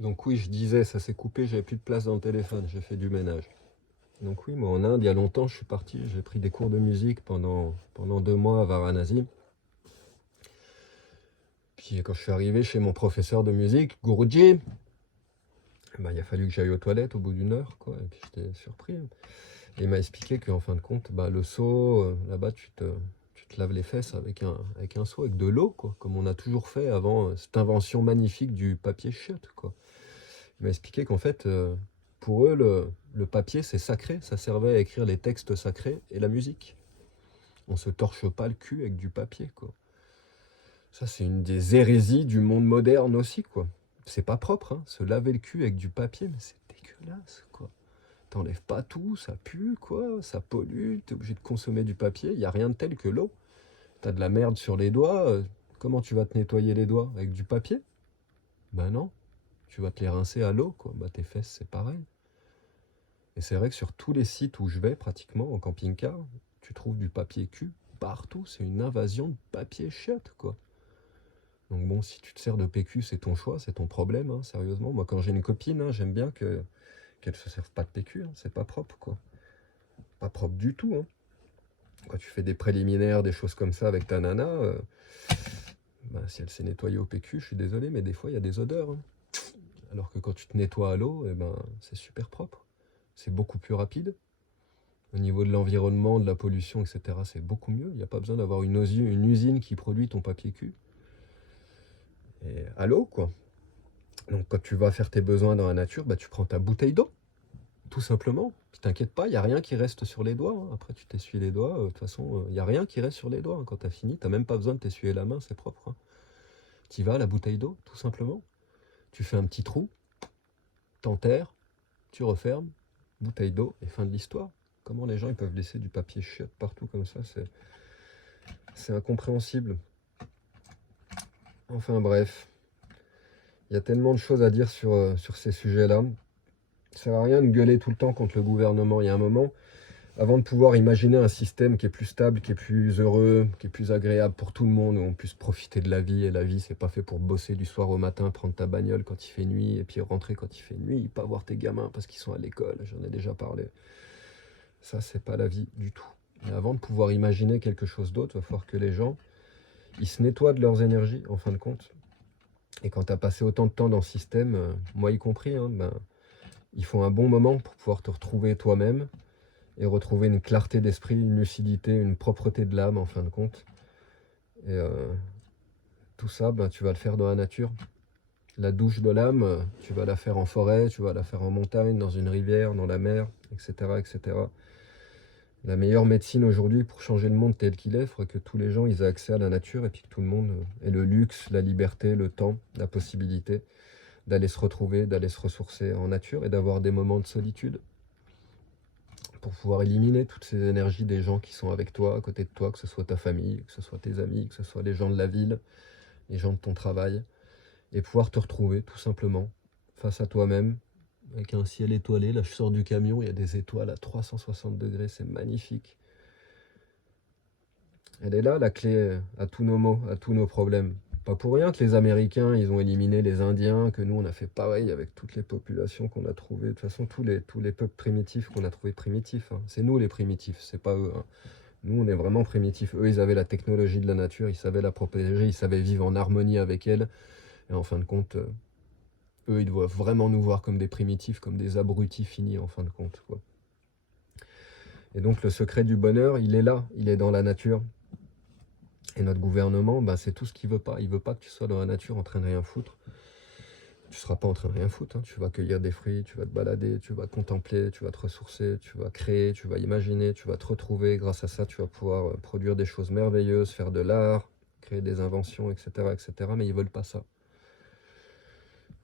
Donc oui, je disais, ça s'est coupé, j'avais plus de place dans le téléphone, j'ai fait du ménage. Donc oui, moi en Inde, il y a longtemps, je suis parti, j'ai pris des cours de musique pendant 2 mois à Varanasi. Puis quand je suis arrivé chez mon professeur de musique, Guruji, bah, il a fallu que j'aille aux toilettes au bout d'une heure, quoi. Et puis j'étais surpris. Et il m'a expliqué qu'en fin de compte, bah, le seau, là-bas, tu te laves les fesses avec un seau, avec de l'eau, quoi, comme on a toujours fait avant cette invention magnifique du papier chiotte, quoi. Il m'a expliqué qu'en fait, pour eux, le papier, c'est sacré. Ça servait à écrire les textes sacrés et la musique. On se torche pas le cul avec du papier, quoi. Ça, c'est une des hérésies du monde moderne aussi, quoi. C'est pas propre, hein, se laver le cul avec du papier, mais c'est dégueulasse, quoi. T'enlèves pas tout, ça pue, quoi, ça pollue, t'es obligé de consommer du papier, il n'y a rien de tel que l'eau. T'as de la merde sur les doigts, comment tu vas te nettoyer les doigts? Avec du papier? Ben non, tu vas te les rincer à l'eau, quoi. Bah tes fesses, c'est pareil. Et c'est vrai que sur tous les sites où je vais, pratiquement, en camping-car, tu trouves du papier cul partout, c'est une invasion de papier chiotte, quoi. Donc bon, si tu te sers de PQ, c'est ton choix, c'est ton problème, hein, sérieusement. Moi, quand j'ai une copine, hein, j'aime bien qu'elle se serve pas de PQ, hein, c'est pas propre, quoi. Pas propre du tout, hein. Quand tu fais des préliminaires, des choses comme ça avec ta nana, bah, si elle s'est nettoyée au PQ, je suis désolé, mais des fois, il y a des odeurs, hein. Alors que quand tu te nettoies à l'eau, eh ben, c'est super propre. C'est beaucoup plus rapide. Au niveau de l'environnement, de la pollution, etc., c'est beaucoup mieux. Il n'y a pas besoin d'avoir une usine qui produit ton papier cul. Et à l'eau, quoi. Donc quand tu vas faire tes besoins dans la nature, bah, tu prends ta bouteille d'eau, tout simplement. Puis t'inquiète pas, il n'y a rien qui reste sur les doigts, hein. Après, tu t'essuies les doigts. De toute façon, il n'y a rien qui reste sur les doigts, hein. Quand tu as fini, tu n'as même pas besoin de t'essuyer la main, c'est propre, hein. Tu y vas, la bouteille d'eau, tout simplement. Tu fais un petit trou, t'enterres, tu refermes, bouteille d'eau, et fin de l'histoire. Comment les gens ils peuvent laisser du papier chiotte partout comme ça, c'est incompréhensible. Enfin bref, il y a tellement de choses à dire sur ces sujets-là. Ça sert à rien de gueuler tout le temps contre le gouvernement. Il y a un moment, avant de pouvoir imaginer un système qui est plus stable, qui est plus heureux, qui est plus agréable pour tout le monde, où on puisse profiter de la vie, et la vie, c'est pas fait pour bosser du soir au matin, prendre ta bagnole quand il fait nuit, et puis rentrer quand il fait nuit, pas voir tes gamins parce qu'ils sont à l'école, j'en ai déjà parlé. Ça, c'est pas la vie du tout. Et avant de pouvoir imaginer quelque chose d'autre, il va falloir que les gens, ils se nettoient de leurs énergies, en fin de compte. Et quand tu as passé autant de temps dans le système, moi y compris, hein, ben, il faut un bon moment pour pouvoir te retrouver toi-même et retrouver une clarté d'esprit, une lucidité, une propreté de l'âme, en fin de compte. Et tout ça, ben, tu vas le faire dans la nature. La douche de l'âme, tu vas la faire en forêt, tu vas la faire en montagne, dans une rivière, dans la mer, etc., etc. La meilleure médecine aujourd'hui pour changer le monde tel qu'il est, il faudrait que tous les gens ils aient accès à la nature et puis que tout le monde ait le luxe, la liberté, le temps, la possibilité d'aller se retrouver, d'aller se ressourcer en nature et d'avoir des moments de solitude pour pouvoir éliminer toutes ces énergies des gens qui sont avec toi, à côté de toi, que ce soit ta famille, que ce soit tes amis, que ce soit les gens de la ville, les gens de ton travail, et pouvoir te retrouver tout simplement face à toi-même, avec un ciel étoilé. Là, je sors du camion, il y a des étoiles à 360 degrés, c'est magnifique. Elle est là, la clé à tous nos maux, à tous nos problèmes. Pas pour rien que les Américains, ils ont éliminé les Indiens, que nous, on a fait pareil avec toutes les populations qu'on a trouvées. De toute façon, tous les peuples primitifs qu'on a trouvés primitifs, hein. C'est nous les primitifs, c'est pas eux, hein. Nous, on est vraiment primitifs. Eux, ils avaient la technologie de la nature, ils savaient la protéger, ils savaient vivre en harmonie avec elle. Et en fin de compte, eux, ils doivent vraiment nous voir comme des primitifs, comme des abrutis finis, en fin de compte, quoi. Et donc, le secret du bonheur, il est là, il est dans la nature. Et notre gouvernement, bah, c'est tout ce qu'il veut pas. Il veut pas que tu sois dans la nature en train de rien foutre. Tu seras pas en train de rien foutre, hein. Tu vas cueillir des fruits, tu vas te balader, tu vas contempler, tu vas te ressourcer, tu vas créer, tu vas imaginer, tu vas te retrouver. Grâce à ça, tu vas pouvoir produire des choses merveilleuses, faire de l'art, créer des inventions, etc., etc. Mais ils veulent pas ça.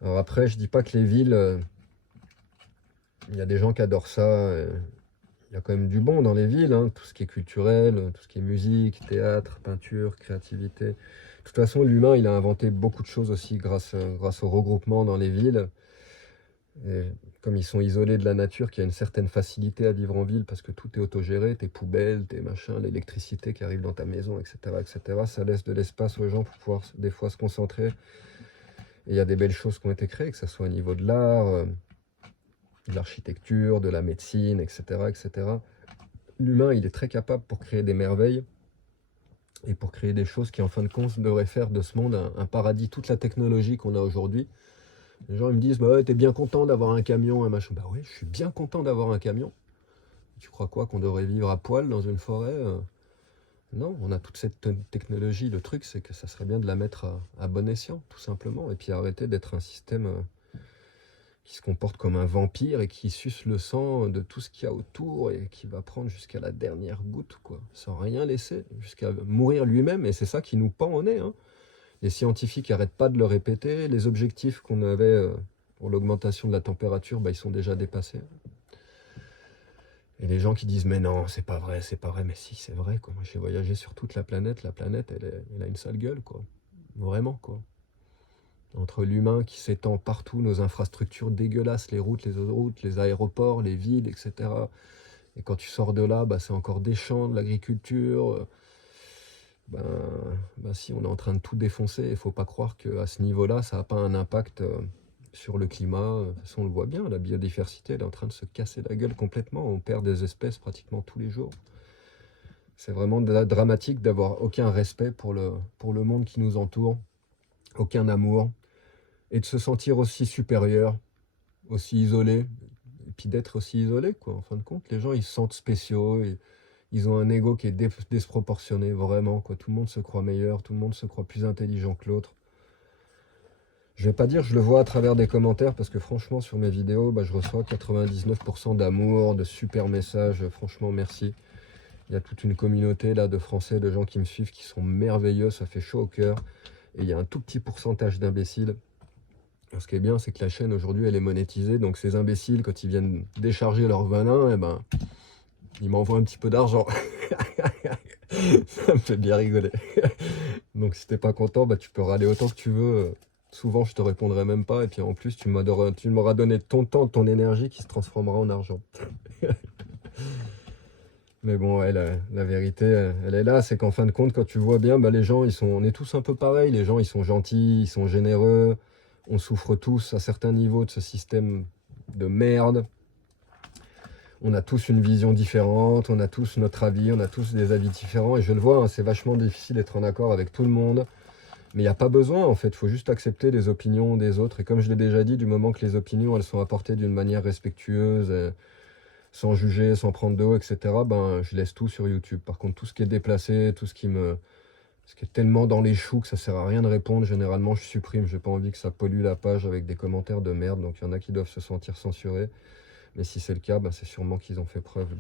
Alors après, je dis pas que les villes, il y a des gens qui adorent ça. Il y a quand même du bon dans les villes, hein, tout ce qui est culturel, tout ce qui est musique, théâtre, peinture, créativité. De toute façon, l'humain, il a inventé beaucoup de choses aussi grâce au regroupement dans les villes. Et comme ils sont isolés de la nature, qu'il y a une certaine facilité à vivre en ville parce que tout est autogéré, tes poubelles, tes machins, l'électricité qui arrive dans ta maison, etc., etc. Ça laisse de l'espace aux gens pour pouvoir des fois se concentrer Et il y a des belles choses qui ont été créées, que ce soit au niveau de l'art, de l'architecture, de la médecine, etc., etc. L'humain, il est très capable pour créer des merveilles et pour créer des choses qui, en fin de compte, devraient faire de ce monde un paradis. Toute la technologie qu'on a aujourd'hui, les gens ils me disent, bah ouais, t'es bien content d'avoir un camion, un machin. Bah oui, je suis bien content d'avoir un camion. Tu crois quoi, qu'on devrait vivre à poil dans une forêt? Non, on a toute cette technologie. Le truc, c'est que ça serait bien de la mettre à bon escient, tout simplement. Et puis arrêter d'être un système qui se comporte comme un vampire et qui suce le sang de tout ce qu'il y a autour et qui va prendre jusqu'à la dernière goutte, quoi, sans rien laisser, jusqu'à mourir lui-même. Et c'est ça qui nous pend au nez, hein. Les scientifiques n'arrêtent pas de le répéter. Les objectifs qu'on avait pour l'augmentation de la température, bah, ils sont déjà dépassés. Et les gens qui disent mais non, c'est pas vrai, c'est pas vrai, mais si, c'est vrai, quoi. Moi j'ai voyagé sur toute la planète elle a une sale gueule, quoi. Vraiment, quoi. Entre l'humain qui s'étend partout, nos infrastructures dégueulasses, les routes, les autoroutes, les aéroports, les villes, etc. Et quand tu sors de là, bah, c'est encore des champs, de l'agriculture. Ben, ben si, on est en train de tout défoncer. Il ne faut pas croire qu'à ce niveau-là, ça n'a pas un impact sur le climat. De toute façon, on le voit bien, la biodiversité, elle est en train de se casser la gueule complètement. On perd des espèces pratiquement tous les jours. C'est vraiment dramatique d'avoir aucun respect pour le monde qui nous entoure, aucun amour, et de se sentir aussi supérieur, aussi isolé, et puis d'être aussi isolé, quoi. En fin de compte, les gens, ils se sentent spéciaux, et ils ont un ego qui est disproportionné, vraiment, quoi. Tout le monde se croit meilleur, tout le monde se croit plus intelligent que l'autre. Je vais pas dire, je le vois à travers des commentaires, parce que franchement, sur mes vidéos, bah, je reçois 99% d'amour, de super messages, franchement, merci. Il y a toute une communauté là de Français, de gens qui me suivent, qui sont merveilleux, ça fait chaud au cœur. Et il y a un tout petit pourcentage d'imbéciles. Ce qui est bien, c'est que la chaîne aujourd'hui, elle est monétisée. Donc ces imbéciles, quand ils viennent décharger leur venin, eh ben, ils m'envoient un petit peu d'argent. Ça me fait bien rigoler. Donc si t'es pas content, bah, tu peux râler autant que tu veux. Souvent, je te répondrai même pas. Et puis en plus, tu m'auras donné ton temps, ton énergie qui se transformera en argent. Mais bon, ouais, la vérité, elle est là. C'est qu'en fin de compte, quand tu vois bien, bah, les gens, on est tous un peu pareils. Les gens, ils sont gentils, ils sont généreux. On souffre tous à certains niveaux de ce système de merde. On a tous une vision différente, on a tous notre avis, on a tous des avis différents. Et je le vois, hein, c'est vachement difficile d'être en accord avec tout le monde. Mais il n'y a pas besoin, en fait. Il faut juste accepter les opinions des autres. Et comme je l'ai déjà dit, du moment que les opinions, elles sont apportées d'une manière respectueuse, sans juger, sans prendre de haut, etc., ben, je laisse tout sur YouTube. Par contre, tout ce qui est déplacé, tout ce qui est tellement dans les choux que ça sert à rien de répondre, généralement, je supprime. J'ai pas envie que ça pollue la page avec des commentaires de merde. Donc, il y en a qui doivent se sentir censurés. Mais si c'est le cas, ben, c'est sûrement qu'ils ont fait preuve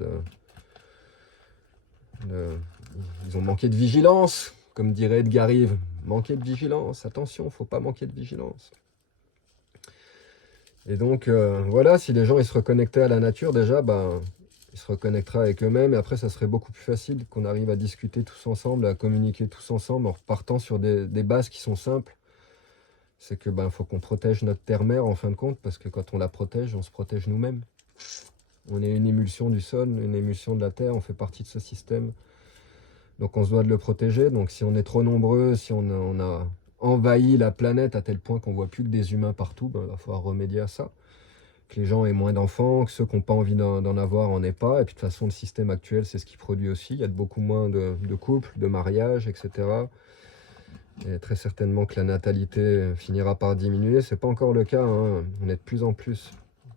ils ont manqué de vigilance, comme dirait Edgar Rive. Manquer de vigilance, attention, faut pas manquer de vigilance. Et donc, voilà, si les gens ils se reconnectaient à la nature, déjà, ben, ils se reconnecteraient avec eux-mêmes. Et après, ça serait beaucoup plus facile qu'on arrive à discuter tous ensemble, à communiquer tous ensemble, en repartant sur des bases qui sont simples. C'est que ben, faut qu'on protège notre terre-mère, en fin de compte, parce que quand on la protège, on se protège nous-mêmes. On est une émulsion du sol, une émulsion de la terre, on fait partie de ce système. Donc on se doit de le protéger. Donc si on est trop nombreux, si on a envahi la planète à tel point qu'on voit plus que des humains partout, ben, il va falloir remédier à ça. Que les gens aient moins d'enfants, que ceux qui n'ont pas envie d'en avoir en aient pas. Et puis de toute façon, le système actuel, c'est ce qui produit aussi. Il y a beaucoup moins de couples, de mariages, etc. Et très certainement que la natalité finira par diminuer. C'est pas encore le cas, hein. On est de plus en plus.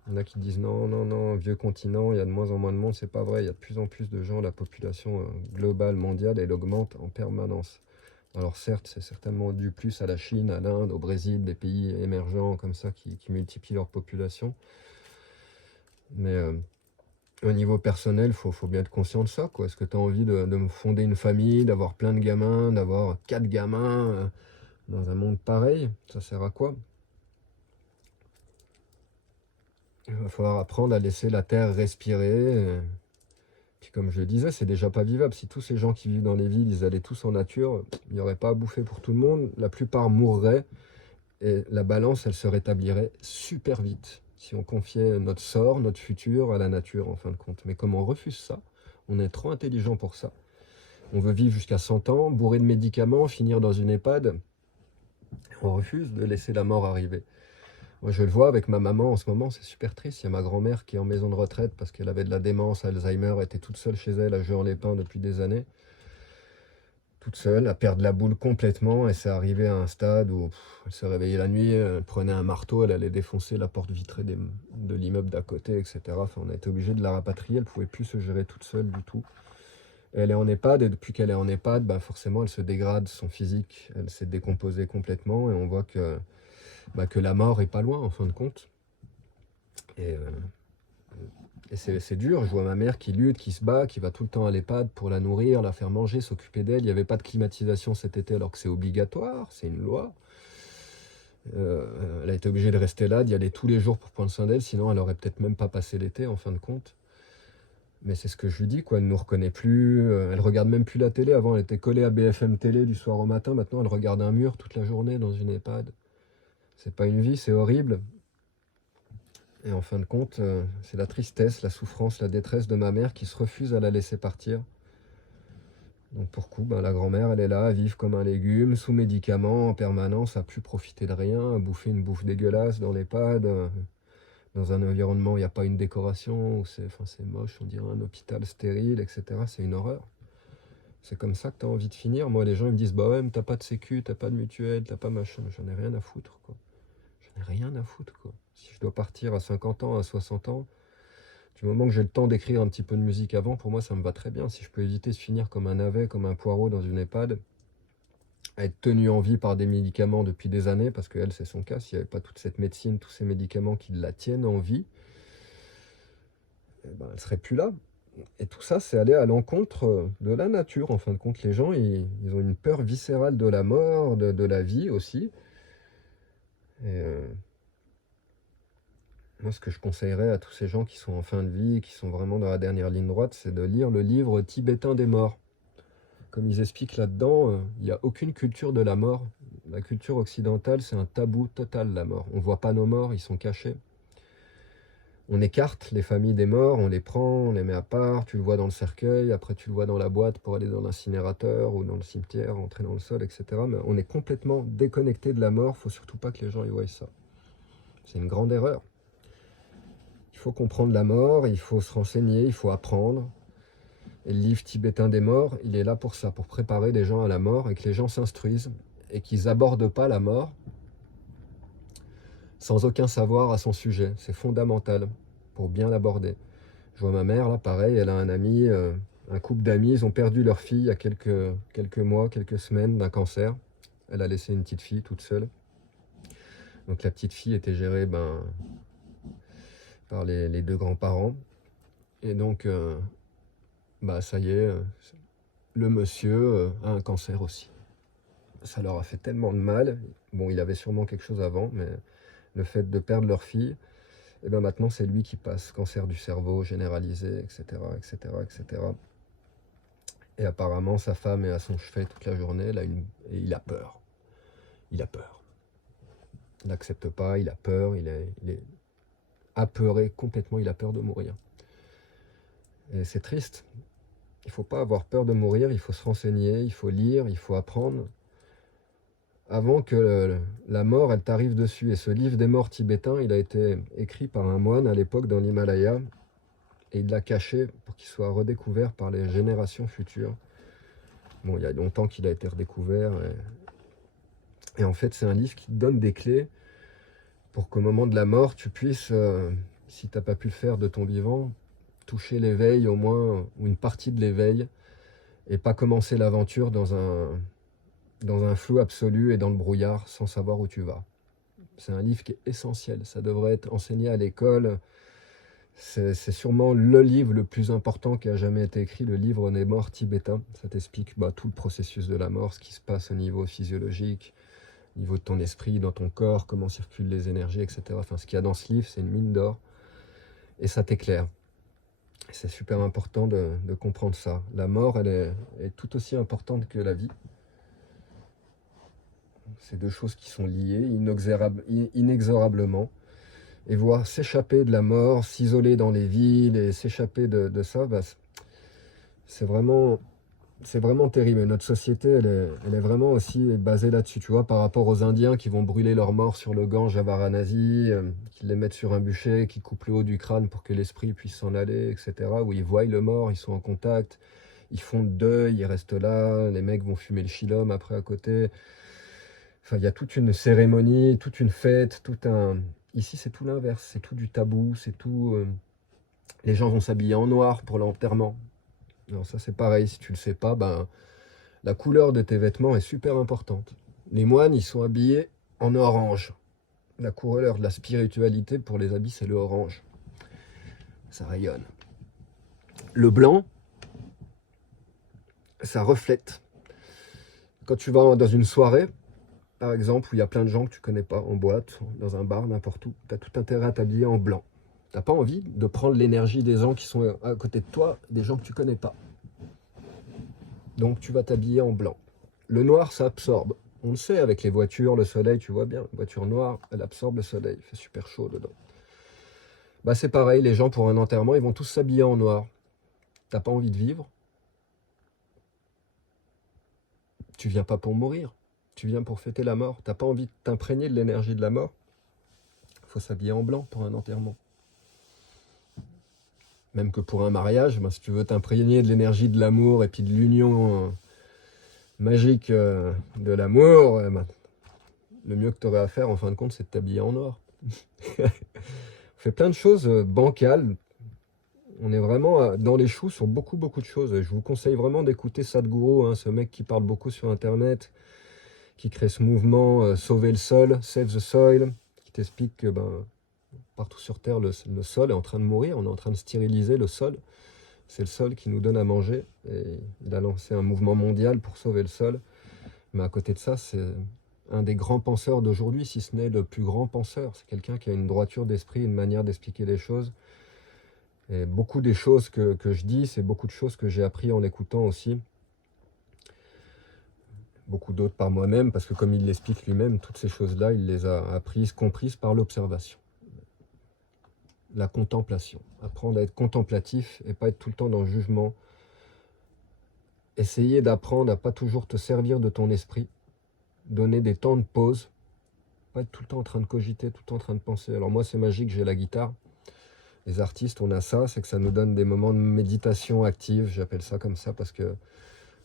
Il y en a qui disent non, non, non, vieux continent, il y a de moins en moins de monde. C'est pas vrai, il y a de plus en plus de gens. La population globale, mondiale, elle augmente en permanence. Alors certes, c'est certainement dû plus à la Chine, à l'Inde, au Brésil, des pays émergents comme ça qui multiplient leur population. Mais au niveau personnel, faut bien être conscient de ça, quoi. Est-ce que tu as envie de me fonder une famille, d'avoir plein de gamins, d'avoir 4 gamins dans un monde pareil? Ça sert à quoi? Il va falloir apprendre à laisser la terre respirer. Puis comme je le disais, c'est déjà pas vivable. Si tous ces gens qui vivent dans les villes, ils allaient tous en nature, il n'y aurait pas à bouffer pour tout le monde. La plupart mourraient et la balance, elle se rétablirait super vite. Si on confiait notre sort, notre futur à la nature, en fin de compte. Mais comme on refuse ça, on est trop intelligent pour ça. On veut vivre jusqu'à 100 ans, bourré de médicaments, finir dans une EHPAD. On refuse de laisser la mort arriver. Moi, je le vois avec ma maman en ce moment, c'est super triste. Il y a ma grand-mère qui est en maison de retraite parce qu'elle avait de la démence, Alzheimer, elle était toute seule chez elle à Juan-les-Pins depuis des années. Toute seule, à perdre la boule complètement. Et c'est arrivé à un stade où elle se réveillait la nuit, elle prenait un marteau, elle allait défoncer la porte vitrée de l'immeuble d'à côté, etc. Enfin, on a été obligé de la rapatrier, elle ne pouvait plus se gérer toute seule du tout. Et elle est en EHPAD, et depuis qu'elle est en EHPAD, bah forcément, elle se dégrade, son physique, elle s'est décomposée complètement, et on voit que la mort est pas loin, en fin de compte. Et, c'est dur, je vois ma mère qui lutte, qui se bat, qui va tout le temps à l'EHPAD pour la nourrir, la faire manger, s'occuper d'elle. Il n'y avait pas de climatisation cet été alors que c'est obligatoire, c'est une loi. Elle a été obligée de rester là, d'y aller tous les jours pour prendre soin d'elle, sinon elle aurait peut-être même pas passé l'été en fin de compte. Mais c'est ce que je lui dis, quoi. Elle ne nous reconnaît plus, elle regarde même plus la télé. Avant, elle était collée à BFM Télé du soir au matin. Maintenant, elle regarde un mur toute la journée dans une EHPAD. C'est pas une vie, c'est horrible. Et en fin de compte, c'est la tristesse, la souffrance, la détresse de ma mère qui se refuse à la laisser partir. Donc pour coup, ben, la grand-mère, elle est là, à vivre comme un légume, sous médicaments, en permanence, à plus profiter de rien, à bouffer une bouffe dégueulasse dans l'EHPAD, dans un environnement où il n'y a pas une décoration, où c'est moche, on dirait un hôpital stérile, etc. C'est une horreur. C'est comme ça que tu as envie de finir. Moi, les gens ils me disent, bah ouais, mais t'as pas de sécu, t'as pas de mutuelle, t'as pas machin. J'en ai rien à foutre, quoi. J'en ai rien à foutre, quoi. Si je dois partir à 50 ans, à 60 ans, du moment que j'ai le temps d'écrire un petit peu de musique avant, pour moi, ça me va très bien. Si je peux éviter de finir comme un navet, comme un poireau dans une EHPAD, à être tenu en vie par des médicaments depuis des années, parce qu'elle, c'est son cas, s'il n'y avait pas toute cette médecine, tous ces médicaments qui la tiennent en vie, eh ben, elle serait plus là. Et tout ça, c'est aller à l'encontre de la nature. En fin de compte, les gens, ils ont une peur viscérale de la mort, de la vie aussi. Et moi, ce que je conseillerais à tous ces gens qui sont en fin de vie, qui sont vraiment dans la dernière ligne droite, c'est de lire le livre tibétain des morts. Comme ils expliquent là-dedans, il n'y a aucune culture de la mort. La culture occidentale, c'est un tabou total, la mort. On ne voit pas nos morts, ils sont cachés. On écarte les familles des morts, on les prend, on les met à part, tu le vois dans le cercueil, après tu le vois dans la boîte pour aller dans l'incinérateur ou dans le cimetière, rentrer dans le sol, etc. Mais on est complètement déconnecté de la mort, il ne faut surtout pas que les gens y voient ça. C'est une grande erreur. Il faut comprendre la mort, il faut se renseigner, il faut apprendre. Et le livre tibétain des morts, il est là pour ça, pour préparer les gens à la mort et que les gens s'instruisent et qu'ils n'abordent pas la mort sans aucun savoir à son sujet. C'est fondamental pour bien l'aborder. Je vois ma mère, là, pareil, elle a un ami, un couple d'amis, ils ont perdu leur fille il y a quelques mois, quelques semaines d'un cancer. Elle a laissé une petite fille toute seule. Donc la petite fille était gérée par les deux grands-parents. Et donc, ça y est, le monsieur a un cancer aussi. Ça leur a fait tellement de mal. Bon, il avait sûrement quelque chose avant, mais le fait de perdre leur fille, et bien maintenant c'est lui qui passe, cancer du cerveau généralisé, etc., etc., etc. Et apparemment sa femme est à son chevet toute la journée, et il a peur. Il a peur. Il n'accepte pas, il a peur, il est apeuré complètement, il a peur de mourir. Et c'est triste. Il ne faut pas avoir peur de mourir, il faut se renseigner, il faut lire, il faut apprendre. Avant que la mort, elle t'arrive dessus. Et ce livre des morts tibétains, il a été écrit par un moine à l'époque dans l'Himalaya. Et il l'a caché pour qu'il soit redécouvert par les générations futures. Bon, il y a longtemps qu'il a été redécouvert. Et en fait, c'est un livre qui te donne des clés pour qu'au moment de la mort, tu puisses, si tu n'as pas pu le faire de ton vivant, toucher l'éveil au moins, ou une partie de l'éveil, et pas commencer l'aventure dans un flou absolu et dans le brouillard sans savoir où tu vas. C'est un livre qui est essentiel, ça devrait être enseigné à l'école. C'est sûrement le livre le plus important qui a jamais été écrit, le livre des morts tibétains. Ça t'explique tout le processus de la mort, ce qui se passe au niveau physiologique, au niveau de ton esprit, dans ton corps, comment circulent les énergies, etc. Enfin, ce qu'il y a dans ce livre, c'est une mine d'or. Et ça t'éclaire. C'est super important de comprendre ça. La mort, elle est tout aussi importante que la vie. C'est deux choses qui sont liées inexorablement. Et voir s'échapper de la mort, s'isoler dans les villes et s'échapper de ça, c'est vraiment c'est vraiment terrible. Et notre société, elle est vraiment aussi basée là-dessus, tu vois, par rapport aux Indiens qui vont brûler leurs morts sur le Gange à Varanasi, qui les mettent sur un bûcher, qui coupent le haut du crâne pour que l'esprit puisse s'en aller, etc. Où ils voient le mort, ils sont en contact, ils font le deuil, ils restent là, les mecs vont fumer le chillum après à côté. Enfin, il y a toute une cérémonie, toute une fête, tout un... Ici, c'est tout l'inverse, c'est tout du tabou, c'est tout... Les gens vont s'habiller en noir pour l'enterrement. Alors ça, c'est pareil, si tu le sais pas, ben, la couleur de tes vêtements est super importante. Les moines, ils sont habillés en orange. La couleur de la spiritualité pour les habits, c'est le orange. Ça rayonne. Le blanc, ça reflète. Quand tu vas dans une soirée, par exemple, où il y a plein de gens que tu connais pas, en boîte, dans un bar, n'importe où, tu as tout intérêt à t'habiller en blanc. T'as pas envie de prendre l'énergie des gens qui sont à côté de toi, des gens que tu connais pas. Donc tu vas t'habiller en blanc. Le noir, ça absorbe. On le sait avec les voitures, le soleil, tu vois bien, une voiture noire, elle absorbe le soleil, il fait super chaud dedans. Bah c'est pareil, les gens pour un enterrement, ils vont tous s'habiller en noir. T'as pas envie de vivre? Tu viens pas pour mourir, tu viens pour fêter la mort. T'as pas envie de t'imprégner de l'énergie de la mort? Faut s'habiller en blanc pour un enterrement. Même que pour un mariage, bah, si tu veux t'imprégner de l'énergie de l'amour et puis de l'union magique de l'amour, bah, le mieux que tu aurais à faire en fin de compte, c'est de t'habiller en noir. On fait plein de choses bancales. On est vraiment dans les choux sur beaucoup de choses. Et je vous conseille vraiment d'écouter Sadhguru, hein, ce mec qui parle beaucoup sur Internet, qui crée ce mouvement Sauver le sol, Save the Soil, qui t'explique que ben, partout sur Terre, le sol est en train de mourir, on est en train de stériliser le sol. C'est le sol qui nous donne à manger. Et il a lancé un mouvement mondial pour sauver le sol. Mais à côté de ça, c'est un des grands penseurs d'aujourd'hui, si ce n'est le plus grand penseur. C'est quelqu'un qui a une droiture d'esprit, une manière d'expliquer les choses. Et beaucoup des choses que je dis, c'est beaucoup de choses que j'ai appris en l'écoutant aussi. Beaucoup d'autres par moi-même, parce que comme il l'explique lui-même, toutes ces choses-là, il les a apprises, comprises par l'observation. La contemplation. Apprendre à être contemplatif et pas être tout le temps dans le jugement. Essayer d'apprendre à pas toujours te servir de ton esprit. Donner des temps de pause. Pas être tout le temps en train de cogiter, tout le temps en train de penser. Alors moi, c'est magique, j'ai la guitare. Les artistes, on a ça, c'est que ça nous donne des moments de méditation active. J'appelle ça comme ça parce que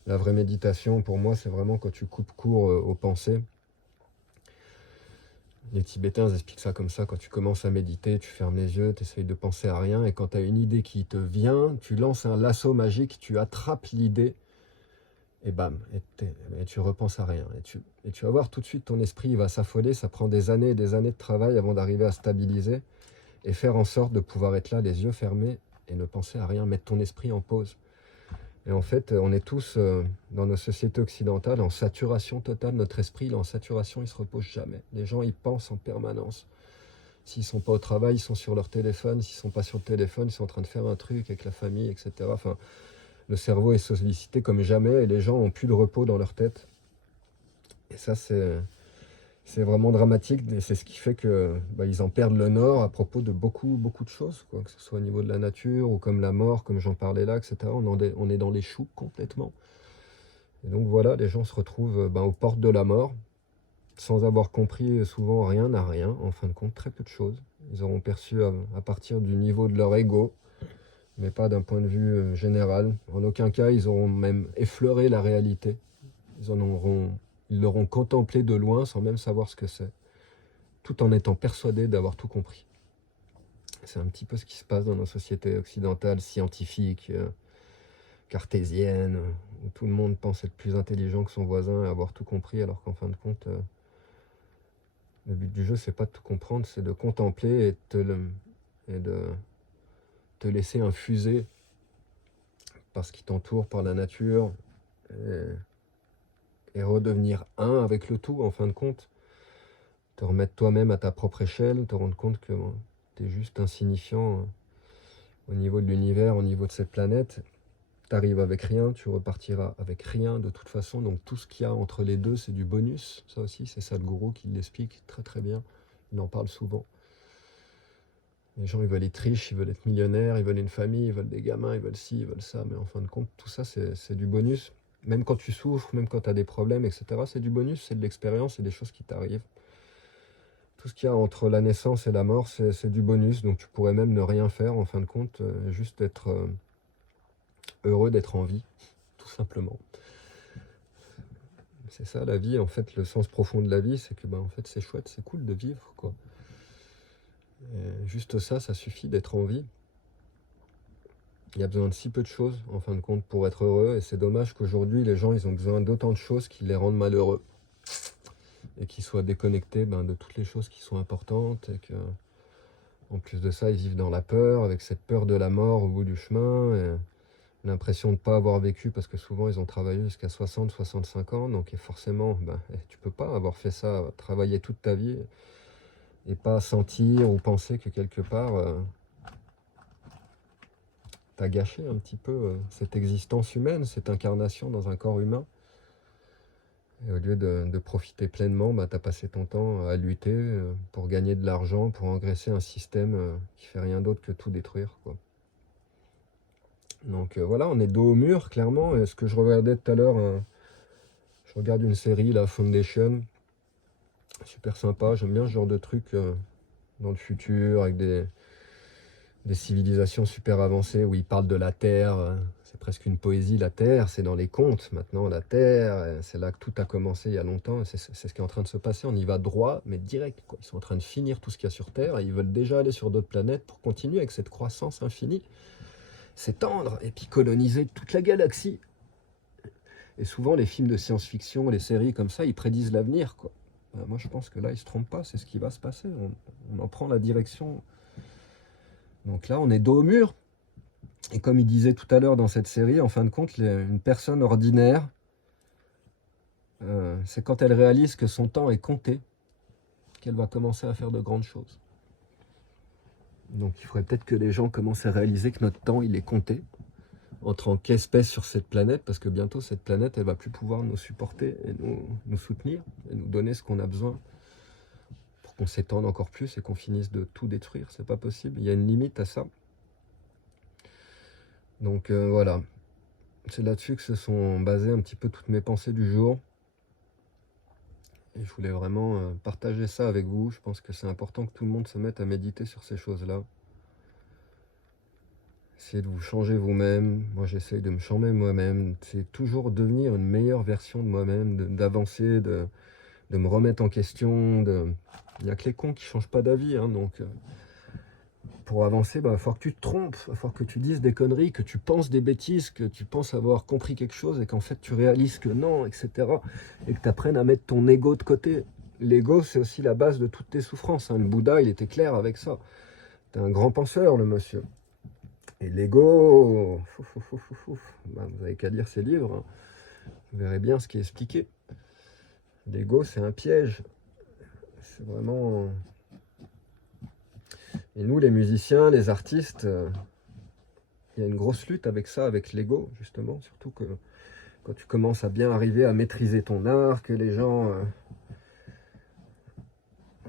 la vraie méditation, pour moi, c'est vraiment quand tu coupes court aux pensées. Les Tibétains expliquent ça comme ça, quand tu commences à méditer, tu fermes les yeux, tu essayes de penser à rien, et quand tu as une idée qui te vient, tu lances un lasso magique, tu attrapes l'idée, et bam, et tu repenses à rien. Et tu vas voir tout de suite, ton esprit il va s'affoler, ça prend des années et des années de travail avant d'arriver à stabiliser, et faire en sorte de pouvoir être là, les yeux fermés, et ne penser à rien, mettre ton esprit en pause. Et en fait, on est tous, dans nos sociétés occidentales, en saturation totale. Notre esprit, il est en saturation, il ne se repose jamais. Les gens, ils pensent en permanence. S'ils ne sont pas au travail, ils sont sur leur téléphone. S'ils ne sont pas sur le téléphone, ils sont en train de faire un truc avec la famille, etc. Enfin, le cerveau est sollicité comme jamais et les gens n'ont plus de repos dans leur tête. Et ça, c'est vraiment dramatique et c'est ce qui fait que bah, ils en perdent le nord à propos de beaucoup de choses, quoi. Que ce soit au niveau de la nature ou comme la mort, comme j'en parlais là, etc. On est dans les choux complètement. Et donc voilà, les gens se retrouvent ben, aux portes de la mort, sans avoir compris souvent rien à rien, en fin de compte très peu de choses. Ils auront perçu à partir du niveau de leur ego, mais pas d'un point de vue général. En aucun cas, ils auront même effleuré la réalité. Ils l'auront contemplé de loin sans même savoir ce que c'est, tout en étant persuadés d'avoir tout compris. C'est un petit peu ce qui se passe dans nos sociétés occidentales, scientifiques, cartésiennes, où tout le monde pense être plus intelligent que son voisin et avoir tout compris, alors qu'en fin de compte, le but du jeu, c'est pas de tout comprendre, c'est de contempler et de te laisser infuser par ce qui t'entoure, par la nature, et redevenir un avec le tout, en fin de compte. Te remettre toi-même à ta propre échelle, te rendre compte que tu es juste insignifiant au niveau de l'univers, au niveau de cette planète. Tu arrives avec rien, tu repartiras avec rien de toute façon. Donc tout ce qu'il y a entre les deux, c'est du bonus. Ça aussi, c'est Sadhguru qui l'explique très très bien. Il en parle souvent. Les gens, ils veulent être riches, ils veulent être millionnaires, ils veulent une famille, ils veulent des gamins, ils veulent ci, ils veulent ça. Mais en fin de compte, tout ça, c'est du bonus. Même quand tu souffres, même quand tu as des problèmes, etc., c'est du bonus, c'est de l'expérience, c'est des choses qui t'arrivent. Tout ce qu'il y a entre la naissance et la mort, c'est du bonus. Donc tu pourrais même ne rien faire, en fin de compte, juste être heureux d'être en vie, tout simplement. C'est ça la vie, en fait, le sens profond de la vie, c'est que en fait, c'est chouette, c'est cool de vivre, quoi. Et juste ça, ça suffit d'être en vie. Il y a besoin de si peu de choses, en fin de compte, pour être heureux. Et c'est dommage qu'aujourd'hui, les gens, ils ont besoin d'autant de choses qui les rendent malheureux. Et qui soient déconnectés de toutes les choses qui sont importantes. Et que, en plus de ça, ils vivent dans la peur, avec cette peur de la mort au bout du chemin. Et l'impression de ne pas avoir vécu, parce que souvent, ils ont travaillé jusqu'à 60, 65 ans. Donc forcément, tu peux pas avoir fait ça, travailler toute ta vie. Et pas sentir ou penser que quelque part... t'as gâché un petit peu cette existence humaine, cette incarnation dans un corps humain. Et au lieu de profiter pleinement, t'as passé ton temps à lutter pour gagner de l'argent, pour engraisser un système qui fait rien d'autre que tout détruire, quoi. Donc voilà, on est dos au mur, clairement. Et ce que je regardais tout à l'heure, je regarde une série, la Foundation, super sympa. J'aime bien ce genre de truc dans le futur, avec des civilisations super avancées où ils parlent de la Terre. C'est presque une poésie, la Terre, c'est dans les contes. Maintenant, la Terre, c'est là que tout a commencé il y a longtemps. C'est ce qui est en train de se passer. On y va droit, mais direct, quoi. Ils sont en train de finir tout ce qu'il y a sur Terre et ils veulent déjà aller sur d'autres planètes pour continuer avec cette croissance infinie, s'étendre et puis coloniser toute la galaxie. Et souvent, les films de science-fiction, les séries comme ça, ils prédisent l'avenir, quoi. Moi, je pense que là, ils ne se trompent pas. C'est ce qui va se passer. On en prend la direction. Donc là, on est dos au mur. Et comme il disait tout à l'heure dans cette série, en fin de compte, une personne ordinaire, c'est quand elle réalise que son temps est compté, qu'elle va commencer à faire de grandes choses. Donc il faudrait peut-être que les gens commencent à réaliser que notre temps, il est compté, en tant qu'espèce sur cette planète, parce que bientôt, cette planète, elle va plus pouvoir nous supporter et nous soutenir, et nous donner ce qu'on a besoin pour qu'on s'étende encore plus et qu'on finisse de tout détruire. C'est pas possible, il y a une limite à ça. Donc voilà, c'est là-dessus que se sont basées un petit peu toutes mes pensées du jour. Et je voulais vraiment partager ça avec vous. Je pense que c'est important que tout le monde se mette à méditer sur ces choses-là. Essayez de vous changer vous-même. Moi, j'essaye de me changer moi-même. C'est toujours devenir une meilleure version de moi-même, d'avancer, de me remettre en question. Il n'y a que les cons qui ne changent pas d'avis. Donc, pour avancer, il va falloir que tu te trompes. Il va falloir que tu dises des conneries, que tu penses des bêtises, que tu penses avoir compris quelque chose et qu'en fait, tu réalises que non, etc. Et que tu apprennes à mettre ton ego de côté. L'ego, c'est aussi la base de toutes tes souffrances. Le Bouddha, il était clair avec ça. C'était un grand penseur, le monsieur. Et l'ego, vous n'avez qu'à lire ses livres. Vous verrez bien ce qui est expliqué. L'ego, c'est un piège. C'est vraiment... Et nous, les musiciens, les artistes, il y a une grosse lutte avec ça, avec l'ego, justement. Surtout que quand tu commences à bien arriver à maîtriser ton art, que les gens...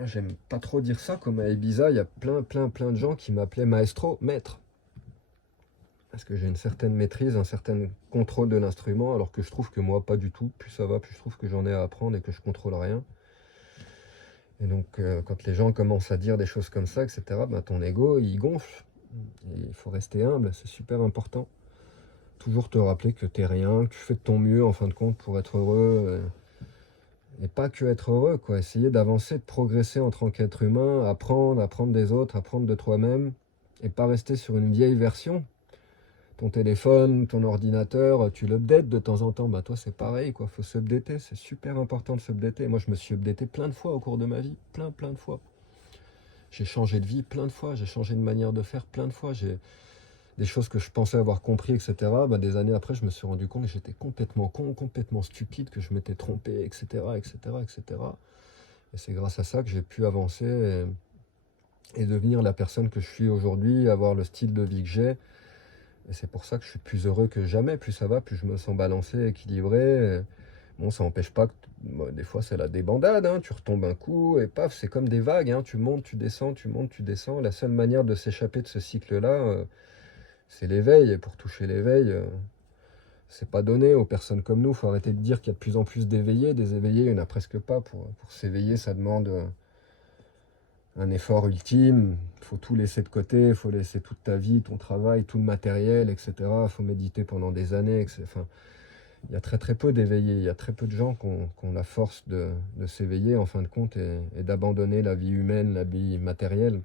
J'aime pas trop dire ça, comme à Ibiza, il y a plein de gens qui m'appelaient maestro, maître. Parce que j'ai une certaine maîtrise, un certain contrôle de l'instrument, alors que je trouve que moi, pas du tout. Plus ça va, plus je trouve que j'en ai à apprendre et que je contrôle rien. Et donc, quand les gens commencent à dire des choses comme ça, etc., ton ego, il gonfle. Et il faut rester humble, c'est super important. Toujours te rappeler que t'es rien, que tu fais de ton mieux, en fin de compte, pour être heureux. Et pas que être heureux, quoi. Essayer d'avancer, de progresser en tant qu'être humain, apprendre des autres, apprendre de toi-même, et pas rester sur une vieille version. Ton téléphone, ton ordinateur, tu l'updates de temps en temps. Toi, c'est pareil, quoi. Faut s'updater. C'est super important de s'updater. Moi, je me suis updaté plein de fois au cours de ma vie. Plein de fois. J'ai changé de vie plein de fois. J'ai changé de manière de faire plein de fois. J'ai des choses que je pensais avoir compris, etc. Des années après, je me suis rendu compte que j'étais complètement con, complètement stupide, que je m'étais trompé, etc., etc., etc. Et c'est grâce à ça que j'ai pu avancer et devenir la personne que je suis aujourd'hui, avoir le style de vie que j'ai. Et c'est pour ça que je suis plus heureux que jamais. Plus ça va, plus je me sens balancé, équilibré. Bon, ça n'empêche pas que des fois c'est la débandade. Tu retombes un coup et paf, c'est comme des vagues. Tu montes, tu descends, tu montes, tu descends. La seule manière de s'échapper de ce cycle-là, c'est l'éveil. Et pour toucher l'éveil, c'est pas donné aux personnes comme nous. Il faut arrêter de dire qu'il y a de plus en plus d'éveillés. Des éveillés, il n'y en a presque pas. Pour s'éveiller, ça demande un effort ultime. Il faut tout laisser de côté. Il faut laisser toute ta vie, ton travail, tout le matériel, etc. Il faut méditer pendant des années. Enfin, il y a très très peu d'éveillés. Il y a très peu de gens qui ont la force de s'éveiller en fin de compte et d'abandonner la vie humaine, la vie matérielle.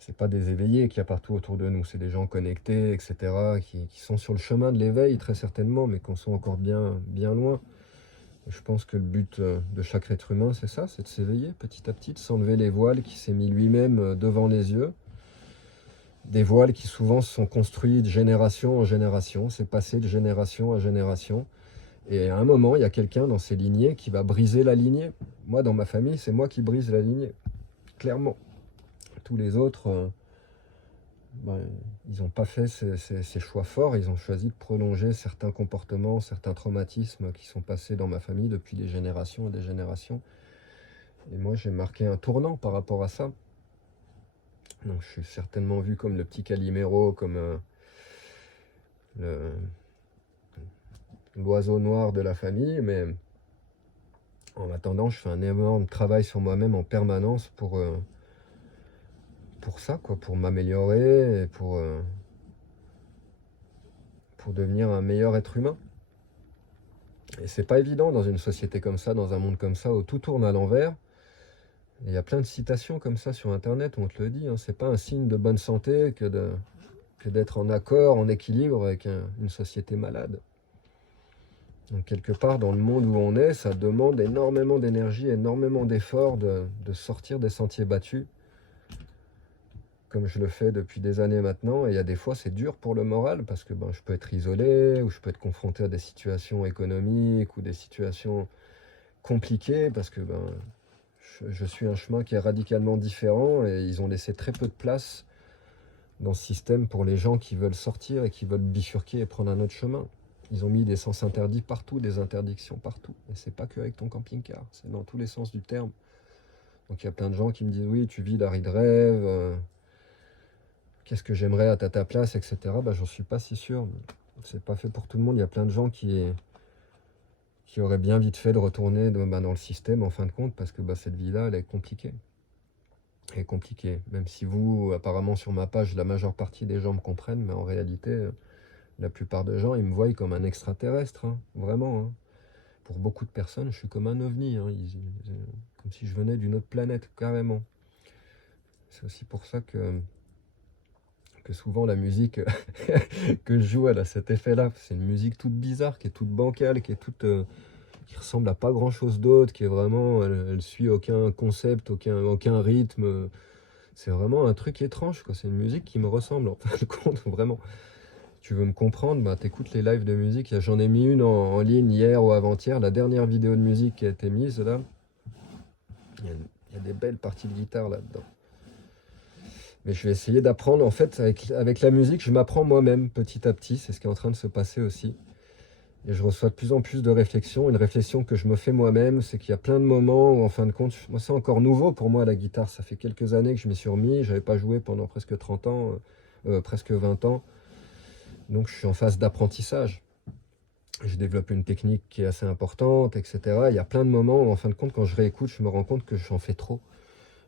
C'est pas des éveillés qu'il y a partout autour de nous, c'est des gens connectés, etc., qui sont sur le chemin de l'éveil, très certainement, mais qui en sont encore bien, bien loin. Et je pense que le but de chaque être humain, c'est ça, c'est de s'éveiller petit à petit, de s'enlever les voiles qu'il s'est mis lui-même devant les yeux. Des voiles qui souvent se sont construits de génération en génération, c'est passé de génération à génération. Et à un moment, il y a quelqu'un dans ces lignées qui va briser la lignée. Moi, dans ma famille, c'est moi qui brise la lignée, clairement. Tous les autres, ben, ils n'ont pas fait ces choix forts, ils ont choisi de prolonger certains comportements, certains traumatismes qui sont passés dans ma famille depuis des générations et des générations. Et moi, j'ai marqué un tournant par rapport à ça. Donc, je suis certainement vu comme le petit Calimero, comme l'oiseau noir de la famille, mais en attendant, je fais un énorme travail sur moi-même en permanence pour ça, quoi, pour m'améliorer et pour devenir un meilleur être humain. Et c'est pas évident dans une société comme ça, dans un monde comme ça, où tout tourne à l'envers. Il y a plein de citations comme ça sur Internet où on te le dit, hein, c'est pas un signe de bonne santé que d'être en accord, en équilibre avec une société malade. Donc quelque part dans le monde où on est, ça demande énormément d'énergie, énormément d'efforts de sortir des sentiers battus, comme je le fais depuis des années maintenant. Et il y a des fois c'est dur pour le moral parce que je peux être isolé, ou je peux être confronté à des situations économiques ou des situations compliquées parce que je suis un chemin qui est radicalement différent et ils ont laissé très peu de place dans ce système pour les gens qui veulent sortir et qui veulent bifurquer et prendre un autre chemin. Ils ont mis des sens interdits partout, des interdictions partout. Et c'est pas que avec ton camping-car, c'est dans tous les sens du terme. Donc il y a plein de gens qui me disent oui, tu vis la vie de rêve, qu'est-ce que j'aimerais à ta place, etc. J'en suis pas si sûr. C'est pas fait pour tout le monde. Il y a plein de gens qui auraient bien vite fait de retourner dans le système en fin de compte parce que cette vie-là, elle est compliquée. Elle est compliquée. Même si vous, apparemment sur ma page, la majeure partie des gens me comprennent, mais en réalité, la plupart des gens, ils me voient comme un extraterrestre, hein, vraiment. Hein. Pour beaucoup de personnes, je suis comme un ovni, hein, comme si je venais d'une autre planète, carrément. C'est aussi pour ça que souvent la musique que je joue, elle a cet effet-là. C'est une musique toute bizarre, qui est toute bancale, qui est toute... qui ressemble à pas grand chose d'autre, qui est vraiment, elle suit aucun concept, aucun rythme. C'est vraiment un truc étrange, quoi. C'est une musique qui me ressemble, en fin de compte, vraiment. Tu veux me comprendre, t'écoutes les lives de musique. J'en ai mis une en ligne hier ou avant-hier, la dernière vidéo de musique qui a été mise là. Il y a des belles parties de guitare là-dedans. Mais je vais essayer d'apprendre, en fait, avec la musique, je m'apprends moi-même petit à petit. C'est ce qui est en train de se passer aussi. Et je reçois de plus en plus de réflexions. Une réflexion que je me fais moi-même, c'est qu'il y a plein de moments où, en fin de compte, moi c'est encore nouveau pour moi la guitare. Ça fait quelques années que je m'y suis remis. Je n'avais pas joué pendant presque 30 ans, presque 20 ans. Donc je suis en phase d'apprentissage. Je développe une technique qui est assez importante, etc. Il y a plein de moments où, en fin de compte, quand je réécoute, je me rends compte que j'en fais trop.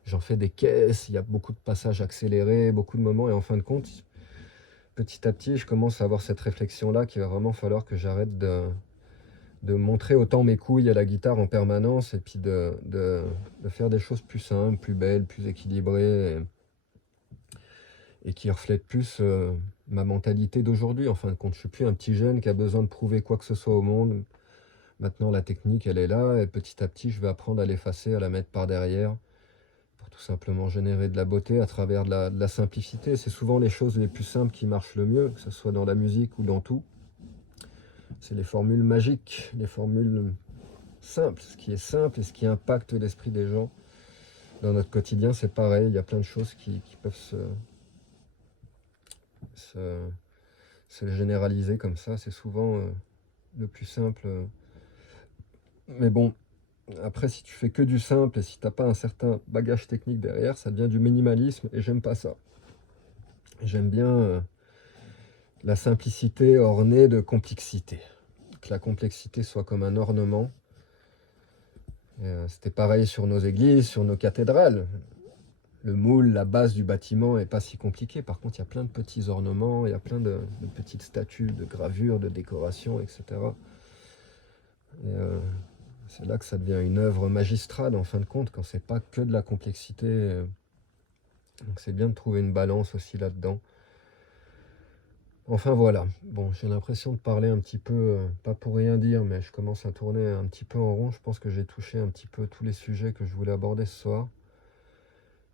J'en fais des caisses, il y a beaucoup de passages accélérés, beaucoup de moments. Et en fin de compte, petit à petit, je commence à avoir cette réflexion-là qu'il va vraiment falloir que j'arrête de montrer autant mes couilles à la guitare en permanence et puis de faire des choses plus simples, plus belles, plus équilibrées et qui reflètent plus ma mentalité d'aujourd'hui. En fin de compte, je suis plus un petit jeune qui a besoin de prouver quoi que ce soit au monde. Maintenant, la technique, elle est là et petit à petit, je vais apprendre à l'effacer, à la mettre par derrière pour tout simplement générer de la beauté à travers de la simplicité. C'est souvent les choses les plus simples qui marchent le mieux, que ce soit dans la musique ou dans tout. C'est les formules magiques, les formules simples, ce qui est simple et ce qui impacte l'esprit des gens. Dans notre quotidien, c'est pareil, il y a plein de choses qui peuvent se généraliser comme ça. C'est souvent le plus simple. Mais bon, après, si tu fais que du simple et si t'as pas un certain bagage technique derrière, ça devient du minimalisme et j'aime pas ça. J'aime bien la simplicité ornée de complexité. Que la complexité soit comme un ornement. C'était pareil sur nos églises, sur nos cathédrales. Le moule, la base du bâtiment n'est pas si compliqué. Par contre, il y a plein de petits ornements, il y a plein de petites statues, de gravures, de décorations, etc. Et c'est là que ça devient une œuvre magistrale, en fin de compte, quand c'est pas que de la complexité. Donc c'est bien de trouver une balance aussi là-dedans. Enfin voilà, bon, j'ai l'impression de parler un petit peu, pas pour rien dire, mais je commence à tourner un petit peu en rond. Je pense que j'ai touché un petit peu tous les sujets que je voulais aborder ce soir.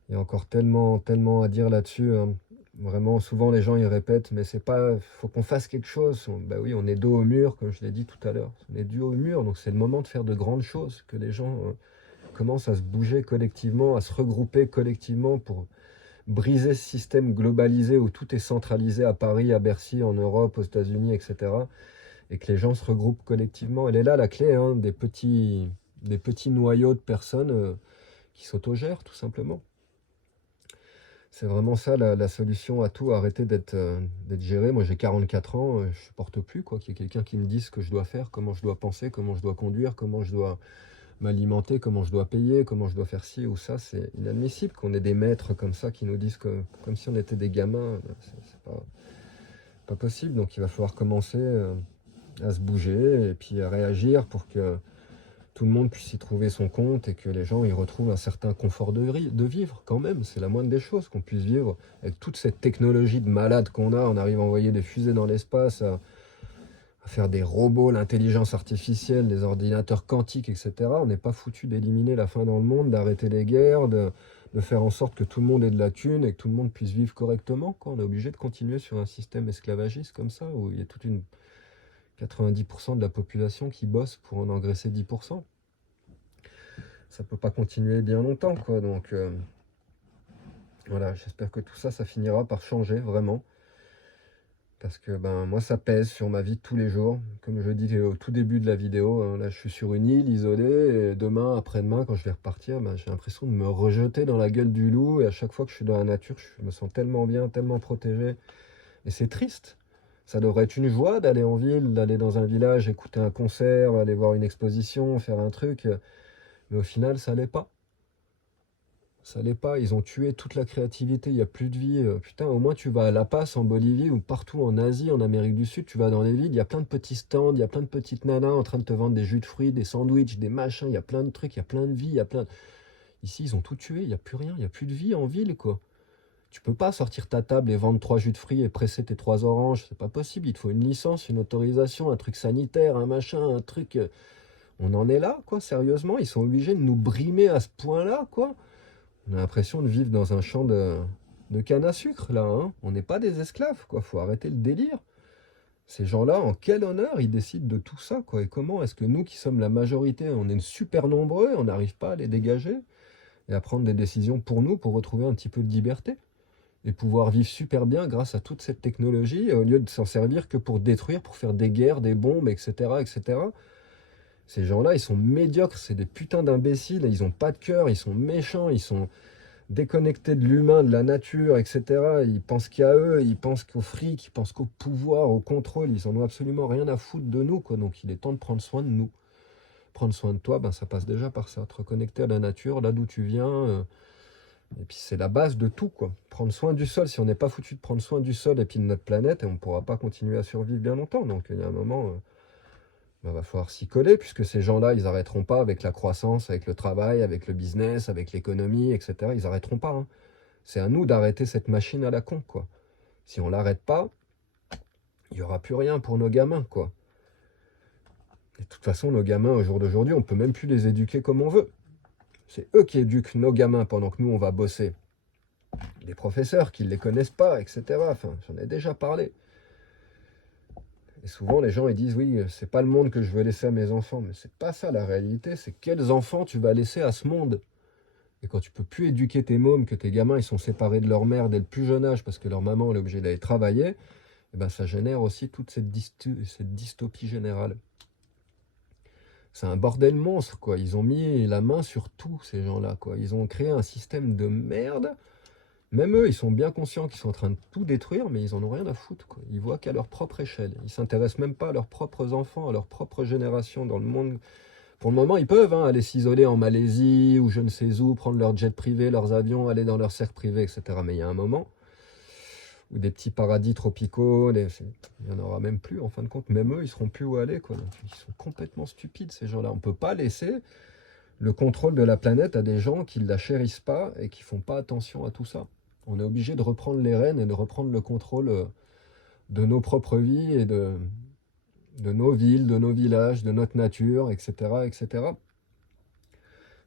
Il y a encore tellement, tellement à dire là-dessus, hein. Vraiment, souvent les gens ils répètent, mais c'est pas, faut qu'on fasse quelque chose. Bah oui, on est dos au mur, comme je l'ai dit tout à l'heure. On est dos au mur, donc c'est le moment de faire de grandes choses, que les gens commencent à se bouger collectivement, à se regrouper collectivement pour briser ce système globalisé où tout est centralisé à Paris, à Bercy, en Europe, aux États-Unis, etc. Et que les gens se regroupent collectivement. Elle est là la clé, hein, des petits noyaux de personnes qui s'autogèrent, tout simplement. C'est vraiment ça la solution à tout, arrêter d'être géré. Moi j'ai 44 ans, je ne supporte plus qu'il y ait quelqu'un qui me dise ce que je dois faire, comment je dois penser, comment je dois conduire, comment je dois m'alimenter, comment je dois payer, comment je dois faire ci ou ça. C'est inadmissible qu'on ait des maîtres comme ça qui nous disent comme si on était des gamins. C'est pas possible. Donc il va falloir commencer à se bouger et puis à réagir pour que tout le monde puisse y trouver son compte et que les gens y retrouvent un certain confort de vivre quand même. C'est la moindre des choses qu'on puisse vivre avec toute cette technologie de malade qu'on a. On arrive à envoyer des fusées dans l'espace, à faire des robots, l'intelligence artificielle, les ordinateurs quantiques, etc. On n'est pas foutu d'éliminer la faim dans le monde, d'arrêter les guerres, de faire en sorte que tout le monde ait de la thune et que tout le monde puisse vivre correctement. On est obligé de continuer sur un système esclavagiste comme ça, où il y a toute une 90% de la population qui bosse pour en engraisser 10%. Ça peut pas continuer bien longtemps, quoi. Donc voilà, j'espère que tout ça, ça finira par changer, vraiment. Parce que moi, ça pèse sur ma vie de tous les jours. Comme je dis au tout début de la vidéo, hein, là, je suis sur une île isolée, et demain, après-demain, quand je vais repartir, j'ai l'impression de me rejeter dans la gueule du loup. Et à chaque fois que je suis dans la nature, je me sens tellement bien, tellement protégé. Et c'est triste. Ça devrait être une joie d'aller en ville, d'aller dans un village, écouter un concert, aller voir une exposition, faire un truc. Mais au final, ça l'est pas. Ça l'est pas, ils ont tué toute la créativité, il n'y a plus de vie. Putain, au moins tu vas à La Paz en Bolivie ou partout en Asie, en Amérique du Sud, tu vas dans les villes, il y a plein de petits stands, il y a plein de petites nanas en train de te vendre des jus de fruits, des sandwichs, des machins, il y a plein de trucs, il y a plein de vie, il y a plein de... Ici, ils ont tout tué, il n'y a plus rien, il n'y a plus de vie en ville, quoi. Tu peux pas sortir ta table et vendre 3 jus de fruits et presser tes 3 oranges, c'est pas possible, il te faut une licence, une autorisation, un truc sanitaire, un machin, un truc... On en est là, quoi, sérieusement, ils sont obligés de nous brimer à ce point-là, quoi. On a l'impression de vivre dans un champ de canne à sucre, là, hein. On n'est pas des esclaves, quoi. Faut arrêter le délire. Ces gens-là, en quel honneur ils décident de tout ça, quoi. Et comment est-ce que nous, qui sommes la majorité, on est super nombreux, on n'arrive pas à les dégager et à prendre des décisions pour nous, pour retrouver un petit peu de liberté et pouvoir vivre super bien grâce à toute cette technologie, au lieu de s'en servir que pour détruire, pour faire des guerres, des bombes, etc., etc. Ces gens-là, ils sont médiocres, c'est des putains d'imbéciles, ils n'ont pas de cœur, ils sont méchants, ils sont déconnectés de l'humain, de la nature, etc. Ils pensent qu'à eux, ils pensent qu'au fric, ils pensent qu'au pouvoir, au contrôle, ils en ont absolument rien à foutre de nous, quoi. Donc il est temps de prendre soin de nous. Prendre soin de toi, ça passe déjà par ça, te reconnecter à la nature, là d'où tu viens. Et puis c'est la base de tout, quoi. Prendre soin du sol, si on n'est pas foutu de prendre soin du sol et puis de notre planète, on ne pourra pas continuer à survivre bien longtemps. Donc il y a un moment... va falloir s'y coller, puisque ces gens-là, ils n'arrêteront pas avec la croissance, avec le travail, avec le business, avec l'économie, etc. Ils n'arrêteront pas, hein. C'est à nous d'arrêter cette machine à la con, quoi. Si on l'arrête pas, il n'y aura plus rien pour nos gamins, quoi. Et de toute façon, nos gamins, au jour d'aujourd'hui, on peut même plus les éduquer comme on veut. C'est eux qui éduquent nos gamins pendant que nous, on va bosser. Des professeurs qui ne les connaissent pas, etc. Enfin, j'en ai déjà parlé. Et souvent, les gens ils disent, oui, c'est pas le monde que je veux laisser à mes enfants. Mais c'est pas ça la réalité, c'est quels enfants tu vas laisser à ce monde. Et quand tu peux plus éduquer tes mômes, que tes gamins ils sont séparés de leur mère dès le plus jeune âge parce que leur maman elle est obligée d'aller travailler, et ça génère aussi toute cette dystopie générale. C'est un bordel monstre, quoi. Ils ont mis la main sur tout, ces gens-là, quoi. Ils ont créé un système de merde Même eux, ils sont bien conscients qu'ils sont en train de tout détruire, mais ils en ont rien à foutre, quoi. Ils voient qu'à leur propre échelle. Ils s'intéressent même pas à leurs propres enfants, à leur propre génération dans le monde. Pour le moment, ils peuvent aller s'isoler en Malaisie ou je ne sais où, prendre leur jet privé, leurs avions, aller dans leur cercle privé, etc. Mais il y a un moment où des petits paradis tropicaux, il n'y en aura même plus en fin de compte. Même eux, ils seront plus où aller, quoi. Donc, ils sont complètement stupides, ces gens-là. On ne peut pas laisser le contrôle de la planète à des gens qui ne la chérissent pas et qui ne font pas attention à tout ça. On est obligé de reprendre les rênes et de reprendre le contrôle de nos propres vies et de nos villes, de nos villages, de notre nature, etc. etc.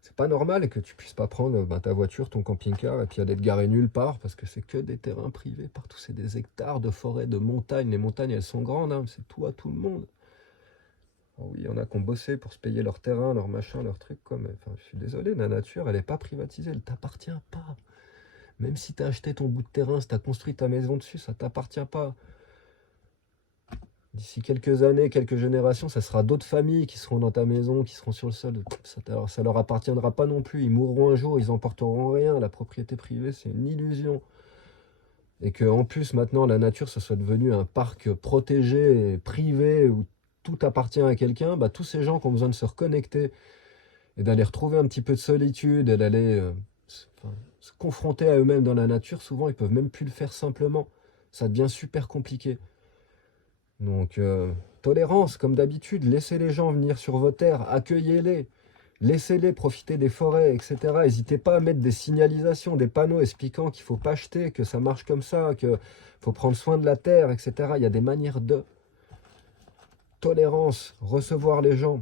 C'est pas normal que tu puisses pas prendre ta voiture, ton camping-car et puis aller te garer nulle part parce que c'est que des terrains privés partout. C'est des hectares de forêt, de montagnes. Les montagnes, elles sont grandes, hein, c'est tout à tout le monde. Oh oui, il y en a qui ont bossé pour se payer leur terrain, leur machin, leur truc. Quoi, mais, enfin, je suis désolé, la nature, elle n'est pas privatisée, elle t'appartient pas. Même si tu as acheté ton bout de terrain, si tu as construit ta maison dessus, ça t'appartient pas. D'ici quelques années, quelques générations, ça sera d'autres familles qui seront dans ta maison, qui seront sur le sol. Ça leur appartiendra pas non plus. Ils mourront un jour, ils emporteront rien. La propriété privée, c'est une illusion. Et qu'en plus, maintenant, la nature, ce soit devenu un parc protégé, et privé, où tout appartient à quelqu'un, tous ces gens qui ont besoin de se reconnecter et d'aller retrouver un petit peu de solitude et d'aller se confronter à eux-mêmes dans la nature, souvent, ils peuvent même plus le faire simplement. Ça devient super compliqué. Donc, tolérance, comme d'habitude, laissez les gens venir sur vos terres, accueillez-les, laissez-les profiter des forêts, etc. N'hésitez pas à mettre des signalisations, des panneaux expliquant qu'il ne faut pas acheter, que ça marche comme ça, qu'il faut prendre soin de la terre, etc. Il y a des manières de tolérance, recevoir les gens,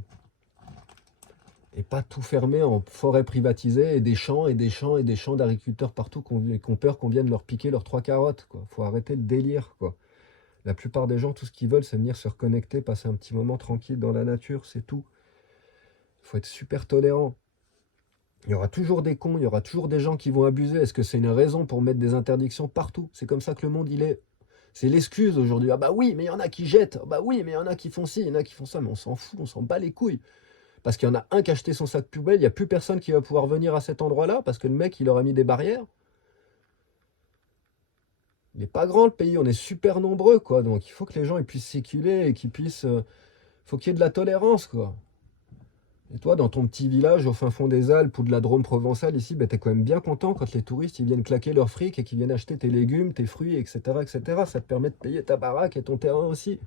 et pas tout fermer en forêt privatisée, et des champs, et des champs, et des champs d'agriculteurs partout qui ont peur qu'on vienne leur piquer leurs 3 carottes. Il faut arrêter le délire, quoi. La plupart des gens, tout ce qu'ils veulent, c'est venir se reconnecter, passer un petit moment tranquille dans la nature, c'est tout. Il faut être super tolérant. Il y aura toujours des cons, il y aura toujours des gens qui vont abuser. Est-ce que c'est une raison pour mettre des interdictions partout? C'est comme ça que le monde, il est. C'est l'excuse aujourd'hui. Ah bah oui, mais il y en a qui jettent. Ah bah oui, mais il y en a qui font ci, il y en a qui font ça. Mais on s'en fout, on s'en bat les couilles. Parce qu'il y en a un qui a acheté son sac poubelle, il n'y a plus personne qui va pouvoir venir à cet endroit-là parce que le mec, il leur a mis des barrières. Il n'est pas grand le pays, on est super nombreux, quoi. Donc il faut que les gens ils puissent circuler et qu'ils puissent. Faut qu'il y ait de la tolérance, quoi. Et toi, dans ton petit village au fin fond des Alpes ou de la Drôme provençale, ici, t'es quand même bien content quand les touristes ils viennent claquer leur fric et qu'ils viennent acheter tes légumes, tes fruits, etc., etc. Ça te permet de payer ta baraque et ton terrain aussi.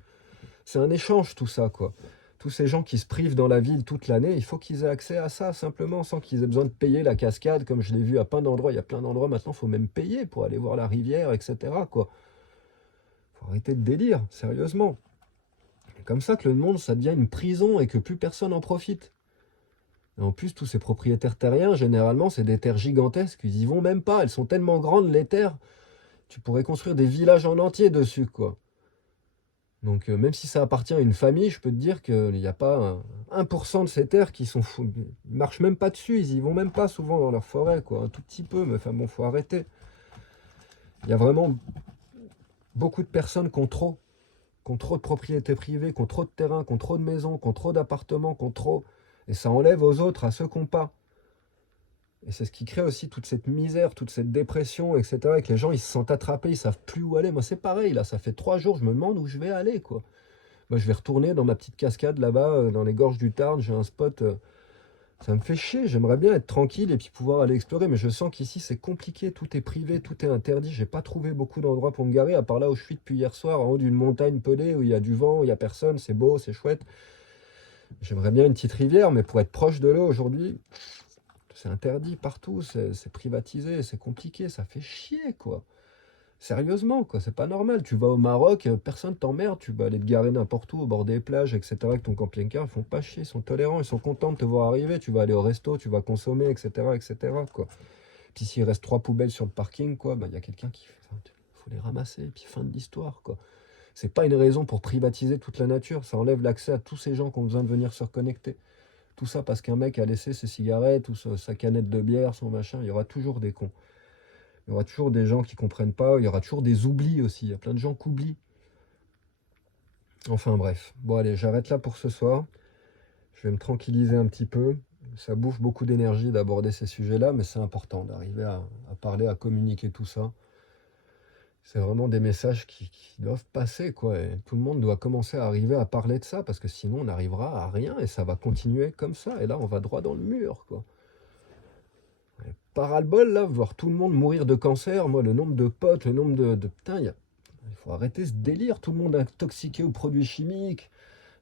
C'est un échange, tout ça, quoi. Tous ces gens qui se privent dans la ville toute l'année, il faut qu'ils aient accès à ça, simplement, sans qu'ils aient besoin de payer la cascade, comme je l'ai vu à plein d'endroits. Il y a plein d'endroits maintenant, il faut même payer pour aller voir la rivière, etc., quoi. Faut arrêter de délire, sérieusement. C'est comme ça que le monde, ça devient une prison et que plus personne en profite. Et en plus, tous ces propriétaires terriens, généralement, c'est des terres gigantesques. Ils y vont même pas. Elles sont tellement grandes, les terres. Tu pourrais construire des villages en entier dessus, quoi. Donc, même si ça appartient à une famille, je peux te dire qu'il n'y a pas 1% de ces terres qui sont fous. Ils marchent même pas dessus. Ils y vont même pas souvent dans leur forêt, quoi. Un tout petit peu, mais enfin bon, faut arrêter. Il y a vraiment beaucoup de personnes qui ont trop de propriétés privées, qui ont trop de terrains, qui ont trop de maisons, qui ont trop d'appartements, qui ont trop. Et ça enlève aux autres, à ceux qui n'ont pas. Et c'est ce qui crée aussi toute cette misère, toute cette dépression, etc. Et que les gens, ils se sentent attrapés, ils savent plus où aller. Moi, c'est pareil, là, ça fait 3 jours, je me demande où je vais aller, quoi. Moi, je vais retourner dans ma petite cascade là-bas, dans les gorges du Tarn. J'ai un spot, ça me fait chier. J'aimerais bien être tranquille et puis pouvoir aller explorer. Mais je sens qu'ici, c'est compliqué. Tout est privé, tout est interdit. J'ai pas trouvé beaucoup d'endroits pour me garer, à part là où je suis depuis hier soir, en haut d'une montagne pelée, où il y a du vent, où il y a personne. C'est beau, c'est chouette. J'aimerais bien une petite rivière, mais pour être proche de l'eau aujourd'hui, c'est interdit partout, c'est privatisé, c'est compliqué, ça fait chier, quoi. Sérieusement, quoi, c'est pas normal. Tu vas au Maroc, personne t'emmerde, tu vas aller te garer n'importe où, au bord des plages, etc. Avec ton camping-car, ils font pas chier, ils sont tolérants, ils sont contents de te voir arriver. Tu vas aller au resto, tu vas consommer, etc., etc., quoi. Puis s'il reste 3 poubelles sur le parking, quoi, il y a quelqu'un qui faut les ramasser, et puis fin de l'histoire, quoi. C'est pas une raison pour privatiser toute la nature, ça enlève l'accès à tous ces gens qui ont besoin de venir se reconnecter. Tout ça parce qu'un mec a laissé ses cigarettes ou sa canette de bière, son machin. Il y aura toujours des cons. Il y aura toujours des gens qui ne comprennent pas. Il y aura toujours des oublis aussi. Il y a plein de gens qui oublient. Enfin bref. Bon allez, j'arrête là pour ce soir. Je vais me tranquilliser un petit peu. Ça bouffe beaucoup d'énergie d'aborder ces sujets-là, mais c'est important d'arriver à parler, à communiquer tout ça. C'est vraiment des messages qui doivent passer, quoi. Et tout le monde doit commencer à arriver à parler de ça, parce que sinon on n'arrivera à rien et ça va continuer comme ça. Et là, on va droit dans le mur, quoi. Et par ras-le-bol, là, voir tout le monde mourir de cancer, moi, le nombre de potes, le nombre de... Putain, il faut arrêter ce délire, tout le monde intoxiqué aux produits chimiques,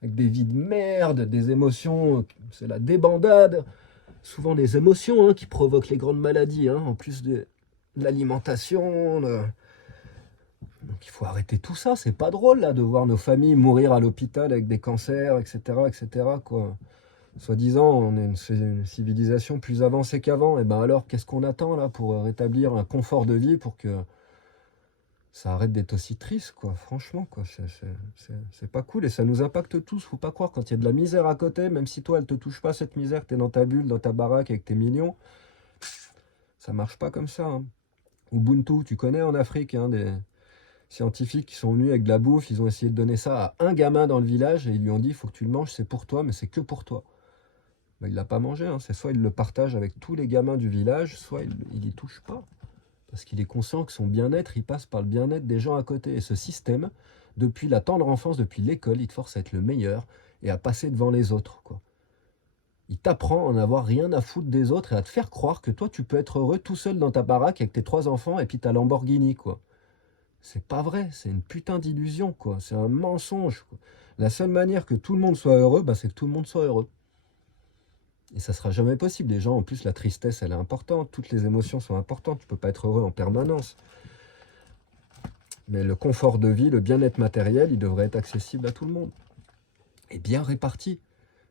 avec des vies de merde, des émotions, c'est la débandade. Souvent les émotions qui provoquent les grandes maladies, en plus de l'alimentation. Donc il faut arrêter tout ça, c'est pas drôle là de voir nos familles mourir à l'hôpital avec des cancers, etc. etc. quoi. Soi-disant, on est une civilisation plus avancée qu'avant, et ben alors qu'est-ce qu'on attend là pour rétablir un confort de vie pour que ça arrête d'être aussi triste, quoi, franchement, quoi, c'est pas cool et ça nous impacte tous, faut pas croire, quand il y a de la misère à côté, même si toi elle te touche pas cette misère, t'es dans ta bulle, dans ta baraque avec tes millions, ça marche pas comme ça. Ubuntu, tu connais en Afrique, des scientifiques qui sont venus avec de la bouffe, ils ont essayé de donner ça à un gamin dans le village et ils lui ont dit, il faut que tu le manges, c'est pour toi, mais c'est que pour toi. Ben, il l'a pas mangé, c'est soit il le partage avec tous les gamins du village, soit il y touche pas. Parce qu'il est conscient que son bien-être, il passe par le bien-être des gens à côté. Et ce système, depuis la tendre enfance, depuis l'école, il te force à être le meilleur et à passer devant les autres, quoi. Il t'apprend à n'avoir rien à foutre des autres et à te faire croire que toi, tu peux être heureux tout seul dans ta baraque avec tes 3 enfants et puis ta Lamborghini, quoi. C'est pas vrai, c'est une putain d'illusion, quoi. C'est un mensonge, quoi. La seule manière que tout le monde soit heureux, c'est que tout le monde soit heureux. Et ça sera jamais possible. Les gens, en plus, la tristesse, elle est importante. Toutes les émotions sont importantes. Tu peux pas être heureux en permanence. Mais le confort de vie, le bien-être matériel, il devrait être accessible à tout le monde. Et bien réparti.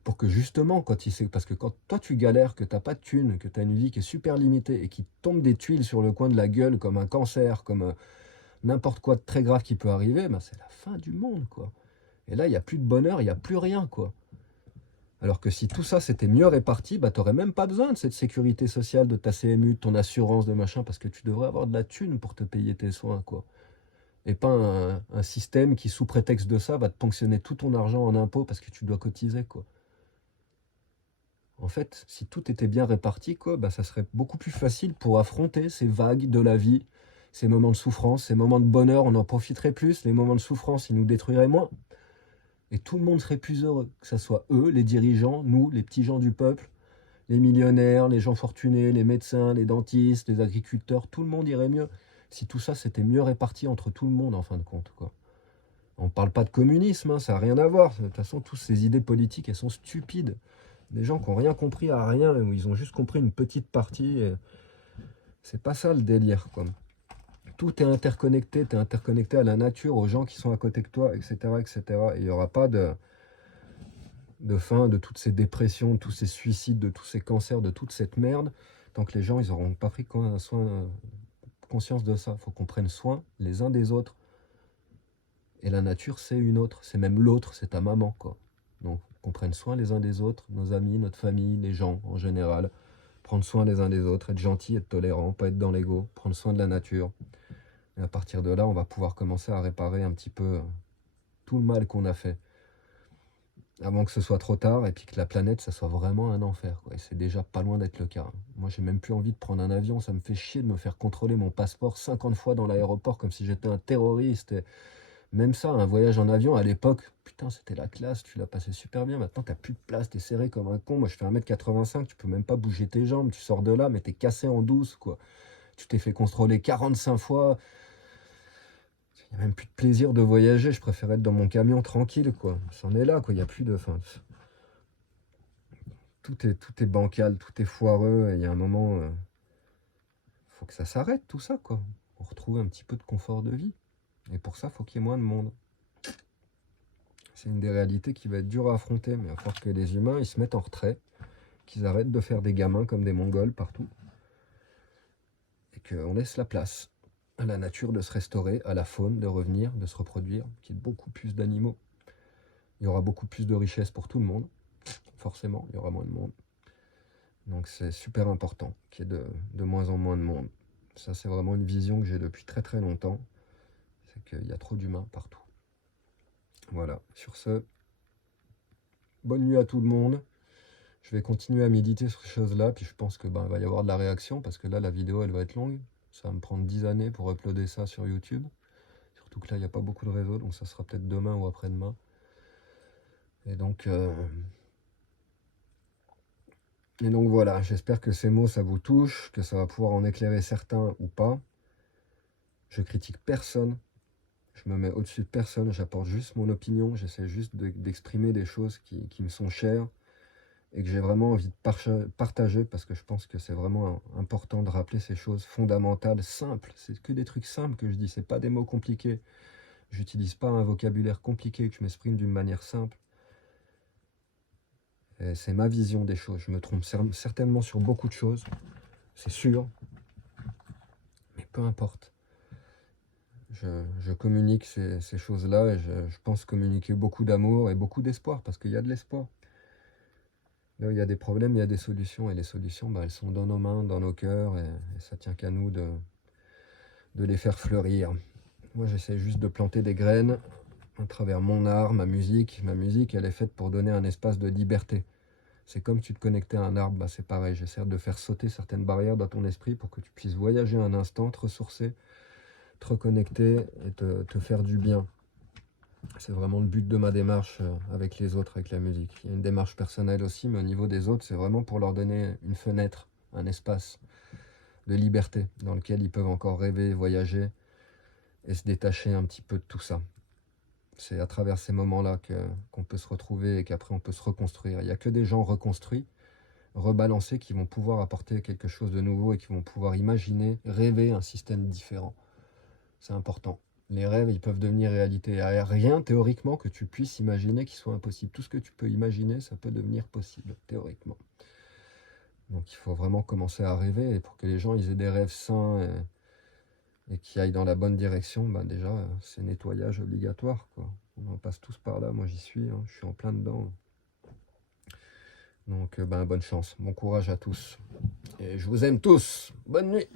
Pour que justement, parce que quand toi tu galères, que tu n'as pas de thunes, que tu as une vie qui est super limitée et qui tombe des tuiles sur le coin de la gueule comme un cancer, comme n'importe quoi de très grave qui peut arriver, c'est la fin du monde, quoi. Et là, il n'y a plus de bonheur, il n'y a plus rien, quoi. Alors que si tout ça c'était mieux réparti, tu n'aurais même pas besoin de cette sécurité sociale, de ta CMU, de ton assurance, de machin, parce que tu devrais avoir de la thune pour te payer tes soins, quoi. Et pas un système qui, sous prétexte de ça, va te ponctionner tout ton argent en impôts parce que tu dois cotiser, quoi. En fait, si tout était bien réparti, quoi, ça serait beaucoup plus facile pour affronter ces vagues de la vie, ces moments de souffrance, ces moments de bonheur, on en profiterait plus, les moments de souffrance, ils nous détruiraient moins. Et tout le monde serait plus heureux, que ce soit eux, les dirigeants, nous, les petits gens du peuple, les millionnaires, les gens fortunés, les médecins, les dentistes, les agriculteurs, tout le monde irait mieux. Si tout ça, c'était mieux réparti entre tout le monde, en fin de compte, quoi. On ne parle pas de communisme, ça n'a rien à voir. De toute façon, toutes ces idées politiques, elles sont stupides. Des gens qui n'ont rien compris à rien, ou ils ont juste compris une petite partie. C'est pas ça le délire, quoi. Tout est interconnecté, tu es interconnecté à la nature, aux gens qui sont à côté de toi, etc. etc. Et il n'y aura pas de fin de toutes ces dépressions, de tous ces suicides, de tous ces cancers, de toute cette merde, tant que les gens ils n'auront pas pris conscience de ça. Il faut qu'on prenne soin les uns des autres. Et la nature, c'est une autre. C'est même l'autre, c'est ta maman, quoi. Donc, qu'on prenne soin les uns des autres, nos amis, notre famille, les gens en général. Prendre soin les uns des autres, être gentil, être tolérant, pas être dans l'ego, prendre soin de la nature. Et à partir de là, on va pouvoir commencer à réparer un petit peu tout le mal qu'on a fait. Avant que ce soit trop tard et puis que la planète, ça soit vraiment un enfer, quoi. Et c'est déjà pas loin d'être le cas. Moi, j'ai même plus envie de prendre un avion. Ça me fait chier de me faire contrôler mon passeport 50 fois dans l'aéroport comme si j'étais un terroriste. Et même ça, un voyage en avion, à l'époque, putain, c'était la classe, tu l'as passé super bien. Maintenant, t'as plus de place, t'es serré comme un con. Moi, je fais 1m85, tu peux même pas bouger tes jambes. Tu sors de là, mais t'es cassé en douce, quoi. Tu t'es fait contrôler 45 fois. Il n'y a même plus de plaisir de voyager. Je préfère être dans mon camion tranquille, quoi. C'en est là, quoi. Il n'y a plus de... Enfin, tout est bancal, tout est foireux. Et il y a un moment, faut que ça s'arrête, tout ça, quoi. Pour retrouver un petit peu de confort de vie. Et pour ça, faut qu'il y ait moins de monde. C'est une des réalités qui va être dure à affronter, mais il va falloir que les humains ils se mettent en retrait, qu'ils arrêtent de faire des gamins comme des Mongols partout, et qu'on laisse la place à la nature de se restaurer, à la faune de revenir, de se reproduire, qu'il y ait beaucoup plus d'animaux. Il y aura beaucoup plus de richesses pour tout le monde, forcément, il y aura moins de monde. Donc c'est super important qu'il y ait de moins en moins de monde. Ça, c'est vraiment une vision que j'ai depuis très très longtemps, c'est qu'il y a trop d'humains partout. Voilà, sur ce, bonne nuit à tout le monde. Je vais continuer à méditer sur ces choses-là, puis je pense que il va y avoir de la réaction, parce que là, la vidéo, elle va être longue. Ça va me prendre 10 années pour uploader ça sur YouTube. Surtout que là, il n'y a pas beaucoup de réseaux, donc ça sera peut-être demain ou après-demain. Et donc voilà, j'espère que ces mots, ça vous touche, que ça va pouvoir en éclairer certains ou pas. Je critique personne, je me mets au-dessus de personne, j'apporte juste mon opinion, j'essaie juste d'exprimer des choses qui me sont chères et que j'ai vraiment envie de partager, parce que je pense que c'est vraiment important de rappeler ces choses fondamentales, simples. C'est que des trucs simples que je dis, c'est pas des mots compliqués. J'utilise pas un vocabulaire compliqué, que je m'exprime d'une manière simple. C'est ma vision des choses. Je me trompe certainement sur beaucoup de choses, c'est sûr, mais peu importe. Je communique ces choses-là, et je pense communiquer beaucoup d'amour et beaucoup d'espoir, parce qu'il y a de l'espoir. Là où il y a des problèmes, il y a des solutions, et les solutions, elles sont dans nos mains, dans nos cœurs, et ça tient qu'à nous de les faire fleurir. Moi, j'essaie juste de planter des graines à travers mon art, ma musique. Ma musique, elle est faite pour donner un espace de liberté. C'est comme si tu te connectais à un arbre, c'est pareil. J'essaie de faire sauter certaines barrières dans ton esprit pour que tu puisses voyager un instant, te ressourcer, te reconnecter et te faire du bien. C'est vraiment le but de ma démarche avec les autres, avec la musique. Il y a une démarche personnelle aussi, mais au niveau des autres, c'est vraiment pour leur donner une fenêtre, un espace de liberté dans lequel ils peuvent encore rêver, voyager et se détacher un petit peu de tout ça. C'est à travers ces moments-là qu'on peut se retrouver et qu'après on peut se reconstruire. Il n'y a que des gens reconstruits, rebalancés, qui vont pouvoir apporter quelque chose de nouveau et qui vont pouvoir imaginer, rêver un système différent. C'est important. Les rêves, ils peuvent devenir réalité. Il n'y a rien, théoriquement, que tu puisses imaginer qui soit impossible. Tout ce que tu peux imaginer, ça peut devenir possible, théoriquement. Donc il faut vraiment commencer à rêver, et pour que les gens ils aient des rêves sains et qui aillent dans la bonne direction, déjà, c'est nettoyage obligatoire, quoi. On en passe tous par là, moi j'y suis, hein, je suis en plein dedans. Donc bonne chance, bon courage à tous. Et je vous aime tous. Bonne nuit.